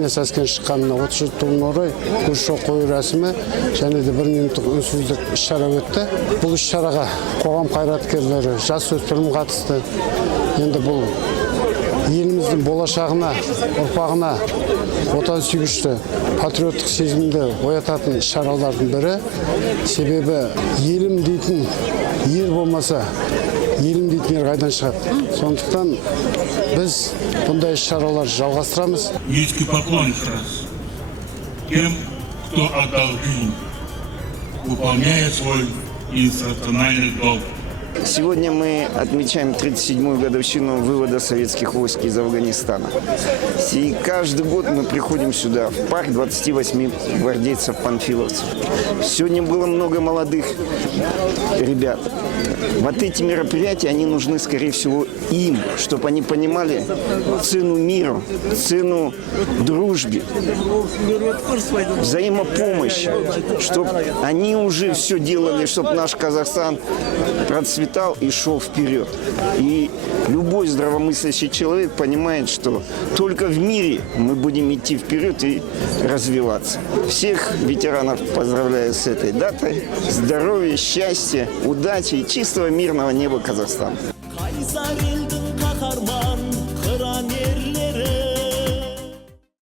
Германия сәскен шыққанына 30 жылдығына орай гүл шоқ қою рәсімі және де 1 минуттық үнсіздік іс-шара өтті. Бұл іс-шараға қоғам қайраткерлері, жасөспірім қатысты. Енді бұл еліміздің болашағына, ұрпағына отансүйгіштік, патриоттық сезімді оятатын іс-шаралардың бірі. Себебі елім дейтін ер болмаса, елім дейтін ер қайдан шығады. Сондықтан біз бұндай іс-шаралар жалғастырамыз. Низкий поклон тем, кто отдал жизнь, выполняя свой институциональный долг. Сегодня мы отмечаем 37-ю годовщину вывода советских войск из Афганистана. И каждый год мы приходим сюда, в парк 28 гвардейцев-панфиловцев. Сегодня было много молодых ребят. Вот эти мероприятия, они нужны, скорее всего, им, чтобы они понимали цену миру, цену дружбе, взаимопомощи, чтобы они уже все делали, чтобы наш Казахстан процветал и шел вперед. И любой здравомыслящий человек понимает, что только в мире мы будем идти вперед и развиваться. Всех ветеранов поздравляю с этой датой. Здоровья, счастья, удачи и чистого мирного неба Казахстана.